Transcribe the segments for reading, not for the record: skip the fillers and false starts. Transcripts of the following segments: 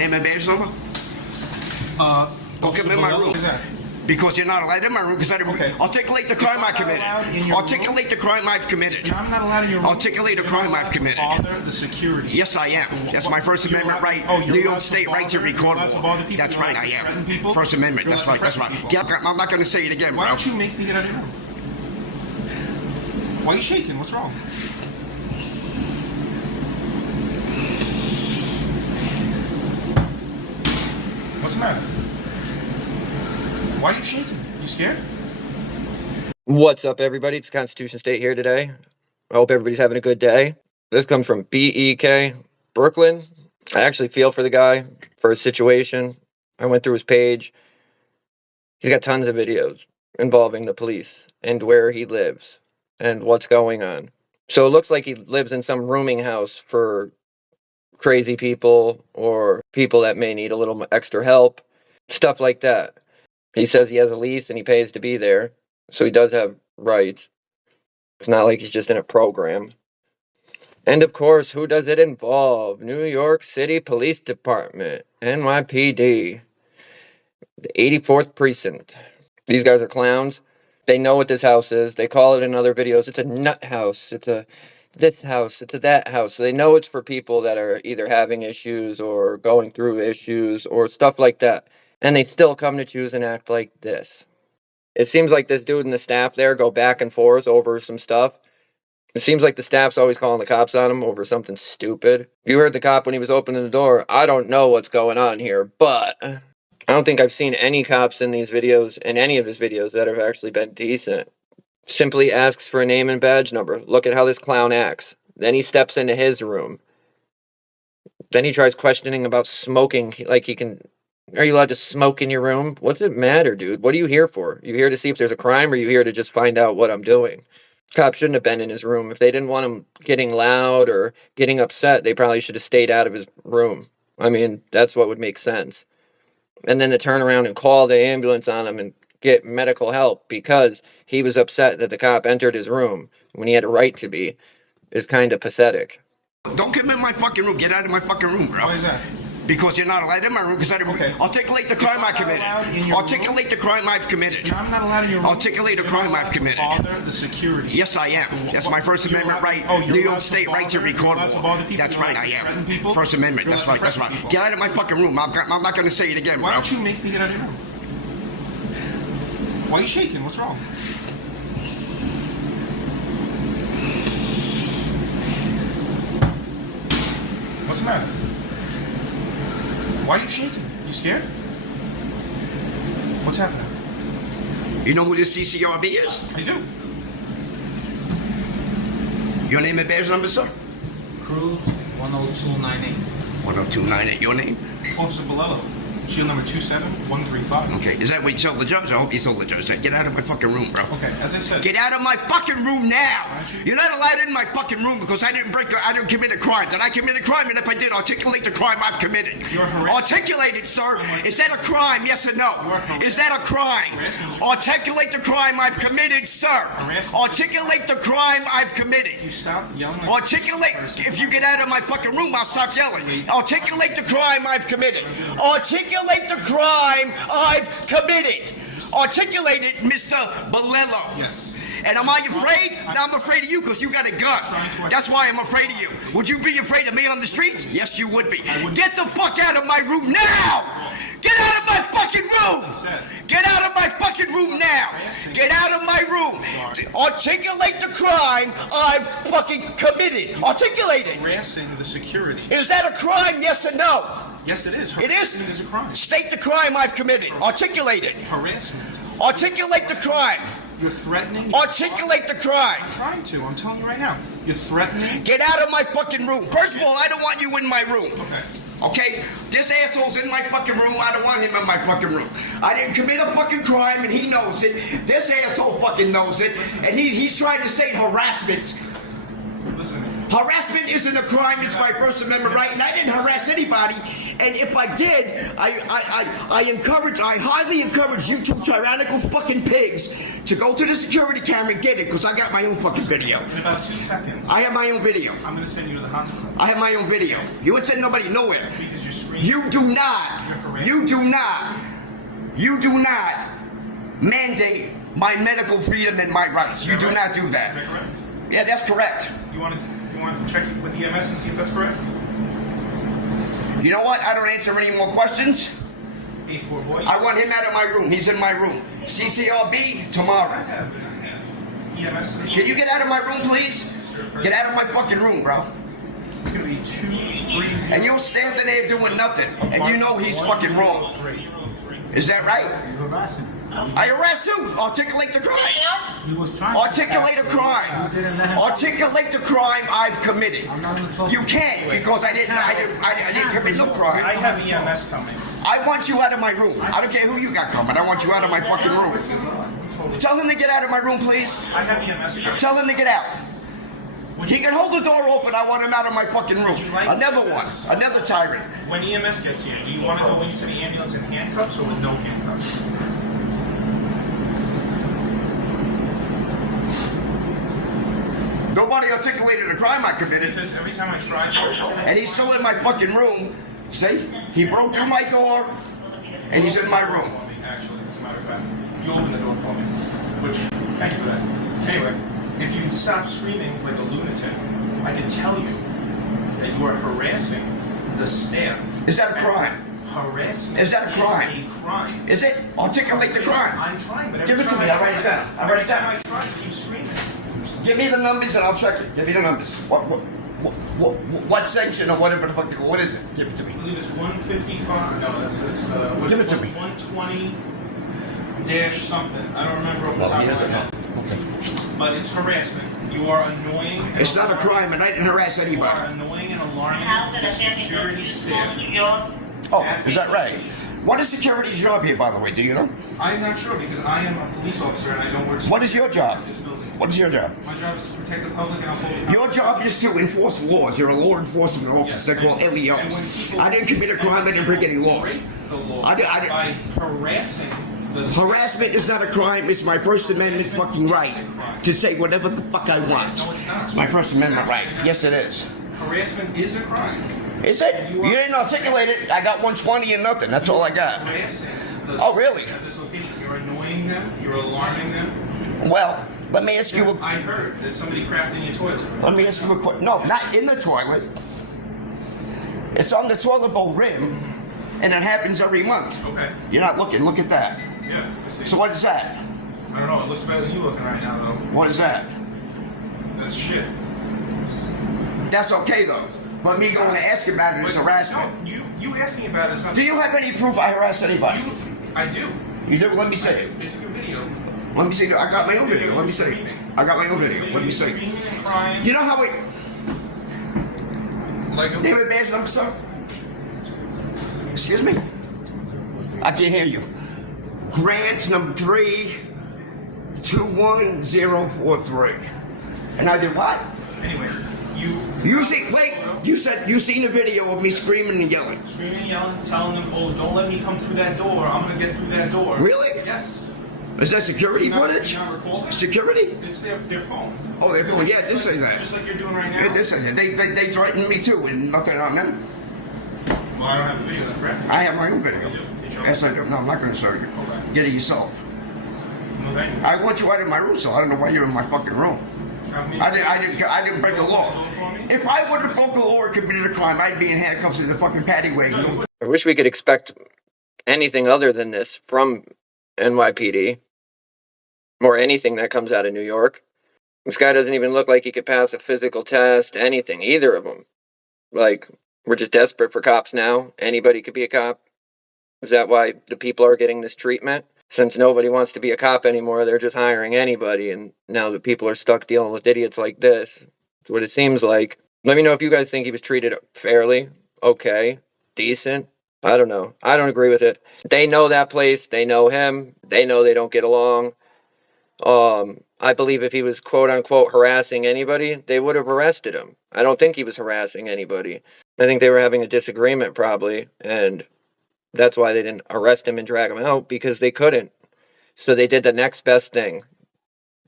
Name and badge number? Don't get me in my room. What is that? Because you're not allowed in my room because I didn't articulate the crime I committed. Articulate the crime I've committed. If I'm not allowed in your room. Articulate the crime I've committed. Bother the security. Yes, I am. That's my First Amendment right. New York State right to record. That's right, I am. First Amendment. That's right. That's right. Yeah, I'm not going to say it again. Why don't you make me get out of your room? Why are you shaking? What's wrong? What's the matter? Why are you shaking? You scared? What's up, everybody? It's TheConstitutionState here today. I hope everybody's having a good day. This comes from BEK, Brooklyn. I actually feel for the guy, for his situation. I went through his page. He's got tons of videos involving the police and where he lives and what's going on. So it looks like he lives in some rooming house for crazy people or people that may need a little extra help, stuff like that. He says he has a lease and he pays to be there, so he does have rights. It's not like he's just in a program. And of course, who does it involve? New York City Police Department, NYPD, the 84th Precinct. These guys are clowns. They know what this house is. They call it in other videos. It's a nut house. It's a this house. It's a that house. So they know it's for people that are either having issues or going through issues or stuff like that. And they still come to choose and act like this. It seems like this dude and the staff there go back and forth over some stuff. It seems like the staff's always calling the cops on him over something stupid. If you heard the cop when he was opening the door, I don't know what's going on here, but I don't think I've seen any cops in these videos, in any of his videos, that have actually been decent. Simply asks for a name and badge number. Look at how this clown acts. Then he steps into his room. Then he tries questioning about smoking, like he can... Are you allowed to smoke in your room? What's it matter, dude? What are you here for? You here to see if there's a crime, or you here to just find out what I'm doing? Cops shouldn't have been in his room. If they didn't want him getting loud or getting upset, they probably should have stayed out of his room. I mean, that's what would make sense. And then to turn around and call the ambulance on him and get medical help because he was upset that the cop entered his room when he had a right to be is kind of pathetic. Don't come in my fucking room. Get out of my fucking room, bro. Why is that? Because you're not allowed in my room because I didn't articulate the crime I committed. Articulate the crime I've committed. If I'm not allowed in your room. Articulate the crime I've committed. Bother the security. Yes, I am. That's my First Amendment right. New York State right to record. That's right, I am. First Amendment. That's right. That's right. Get out of my fucking room. I'm not going to say it again, bro. Why don't you make me get out of your room? Why are you shaking? What's wrong? What's the matter? Why are you shaking? You scared? What's happening? You know who this CCRB is? I do. Your name and badge number, sir? Cruz 10298. 10298. Your name? Officer Bilello. Shield number 27135. Okay, is that what you told the judge? I hope you told the judge that. Get out of my fucking room, bro. Okay, as I said. Get out of my fucking room now! You're not allowed in my fucking room because I didn't commit a crime. Did I commit a crime? And if I did, articulate the crime I've committed. You're harassing. Articulate it, sir. Is that a crime? Yes or no? Is that a crime? Articulate the crime I've committed, sir. Articulate the crime I've committed. You stop yelling. Articulate. If you get out of my fucking room, I'll stop yelling. Articulate the crime I've committed. Articulate the crime I've committed. Articulate it, Mr. Bilello. Yes. And am I afraid? No, I'm afraid of you because you got a gun. That's why I'm afraid of you. Would you be afraid of me on the streets? Yes, you would be. Get the fuck out of my room now! Get out of my fucking room! Get out of my fucking room now! Get out of my room! Articulate the crime I've fucking committed. Articulate it. Harassing the security. Is that a crime? Yes or no? Yes, it is. It is? Harassment is a crime. State the crime I've committed. Articulate it. Harassment. Articulate the crime. You're threatening. Articulate the crime. I'm trying to. I'm telling you right now. You're threatening. Get out of my fucking room. First of all, I don't want you in my room. Okay. Okay? This asshole's in my fucking room. I don't want him in my fucking room. I didn't commit a fucking crime and he knows it. This asshole fucking knows it. And he's trying to say harassment. Listen to me. Harassment isn't a crime. It's my First Amendment right. And I didn't harass anybody. And if I did, I highly encourage you two tyrannical fucking pigs to go to the security camera and get it, because I got my own fucking video. In about 2 seconds. I have my own video. I'm going to send you to the hospital. I have my own video. You wouldn't send nobody nowhere. Because you're screaming. You do not mandate my medical freedom and my rights. You do not do that. Is that correct? Yeah, that's correct. You want to check it with EMS and see if that's correct? You know what? I don't answer any more questions. 8-4 boy. I want him out of my room. He's in my room. CCRB tomorrow. EMS. Can you get out of my room, please? Get out of my fucking room, bro. It's gonna be 230. And you're standing there doing nothing, and you know he's fucking wrong. Is that right? You harassing him. I arrest you. Articulate the crime. He was trying Articulate a crime. You didn't let him. Articulate the crime I've committed. I'm not gonna talk. You can't because I didn't commit no I crime. have EMS coming. I want you out of my room. I don't care who you got coming. I want you out of my fucking room. Tell him to get out of my room, please. I have EMS coming. Tell him to get out. He can hold the door open. I want him out of my fucking room. Another one. Another tyrant. When EMS gets here, do you want to go into the ambulance in handcuffs or with no handcuffs? Nobody articulated a crime I committed. Because every time I try to articulate, And he's still in my fucking room. See? He broke through my door, and he's in my room. for me, actually, as a matter of fact, you opened the door for me. Which, thank you for that. Anyway, if you stop screaming like a lunatic, I can tell you that you are harassing the staff. Is that a crime? Harassment Is that a crime? Is a crime. Is it? Articulate the crime. I'm trying, but every Give it to time me. I'll write it down. I'll write it down. I try, you keep screaming. Give me the numbers and I'll check it. Give me the numbers. What section or whatever the fuck they call? What is it? Give it to me. I believe it's 155. No, that's Give it to me. 120 dash something. I don't remember off the top of my head. But it's harassment. You are annoying. And It's not a crime, and I didn't harass You are anybody. annoying and alarming the security staff. Oh, is that right? What is security's job here, by the way? Do you know? I'm not sure because I am a police officer and I don't work. What is your job? at this building. What is your job? My job is to protect the public and uphold. Your job is to enforce laws. You're a law enforcement officer. They're called LEOs. I didn't commit a crime. I didn't break any laws. Break the law I by harassing the. Harassment is not a crime. It's my First Amendment fucking right to say whatever the fuck I want. No, it's not. It's my First Amendment right. Yes, it is. Harassment is a crime. Is it? You didn't articulate it. I got 120 and nothing. That's all I got. Harassing the Oh, really? At this location, you're annoying them. You're alarming them. Well, let me ask you a I heard that somebody crapped in your toilet. Let me ask you a question. No, not in the toilet. It's on the toilet bowl rim, and it happens every month. Okay. You're not looking. Look at that. Yeah. I see. So what is that? I don't know. It looks better than you looking right now, though. What is that? That's shit. That's okay though. But me going to ask about it is harassment. No, you asking about it is not. Do you have any proof I harass anybody? I do. You do? Let me see it. They took a video. Let me see. I got my own video. Let me see. I got my own video. Let me see. Screaming and crying. You know how it? Like a. Name and badge number, sir. Excuse me. I can't hear you. Grant number 321043. And I did what? Anyway, You see? Wait. You said you seen a video of me screaming and yelling. Screaming, yelling, telling them, "Oh, don't let me come through that door. I'm gonna get through that door." Really? Yes. Is that security You not- footage? you not recall that? Security? It's their phone. Oh, they're doing. Yeah, this is that. Just like you're doing right Yeah, now. this is it. They threatened me too, and nothing on them. Well, I don't have a video. That's right. I have my own video. You do? You show me? Yes, I do. No, I'm not going to show you. Okay. Get it yourself. No, thank you. I want you out of my room, so I don't know why you're in my fucking room. I didn't break the law. If I would have broke the law or committed a crime, I'd be in handcuffs in the fucking paddy wagon. I wish we could expect anything other than this from NYPD or anything that comes out of New York. This guy doesn't even look like he could pass a physical test, anything, either of them. Like, we're just desperate for cops now. Anybody could be a cop. Is that why the people are getting this treatment? Since nobody wants to be a cop anymore, they're just hiring anybody, and now the people are stuck dealing with idiots like this. That's what it seems like. Let me know if you guys think he was treated fairly, okay, decent. I don't know. I don't agree with it. They know that place. They know him. They know they don't get along. I believe if he was quote-unquote harassing anybody, they would have arrested him. I don't think he was harassing anybody. I think they were having a disagreement probably, and that's why they didn't arrest him and drag him out, because they couldn't. So they did the next best thing.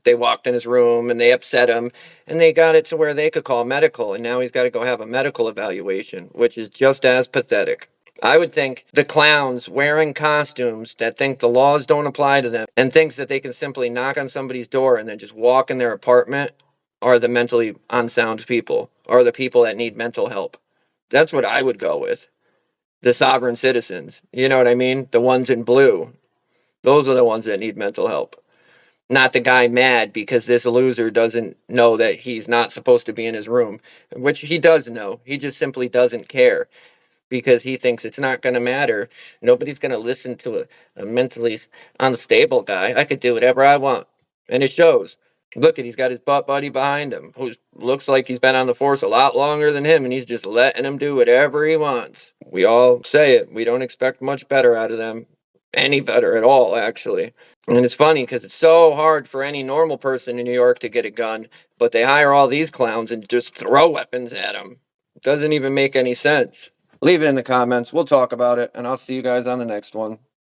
They walked in his room and they upset him, and they got it to where they could call medical, and now he's got to go have a medical evaluation, which is just as pathetic. I would think the clowns wearing costumes that think the laws don't apply to them and thinks that they can simply knock on somebody's door and then just walk in their apartment are the mentally unsound people, or the people that need mental help. That's what I would go with. The sovereign citizens. You know what I mean? The ones in blue. Those are the ones that need mental help. Not the guy mad because this loser doesn't know that he's not supposed to be in his room, which he does know. He just simply doesn't care because he thinks it's not going to matter. Nobody's going to listen to a mentally unstable guy. I could do whatever I want. And it shows. Look at, he's got his butt buddy behind him, who looks like he's been on the force a lot longer than him, and he's just letting him do whatever he wants. We all say it. We don't expect much better out of them. Any better at all, actually. And it's funny because it's so hard for any normal person in New York to get a gun, but they hire all these clowns and just throw weapons at them. It doesn't even make any sense. Leave it in the comments. We'll talk about it, and I'll see you guys on the next one.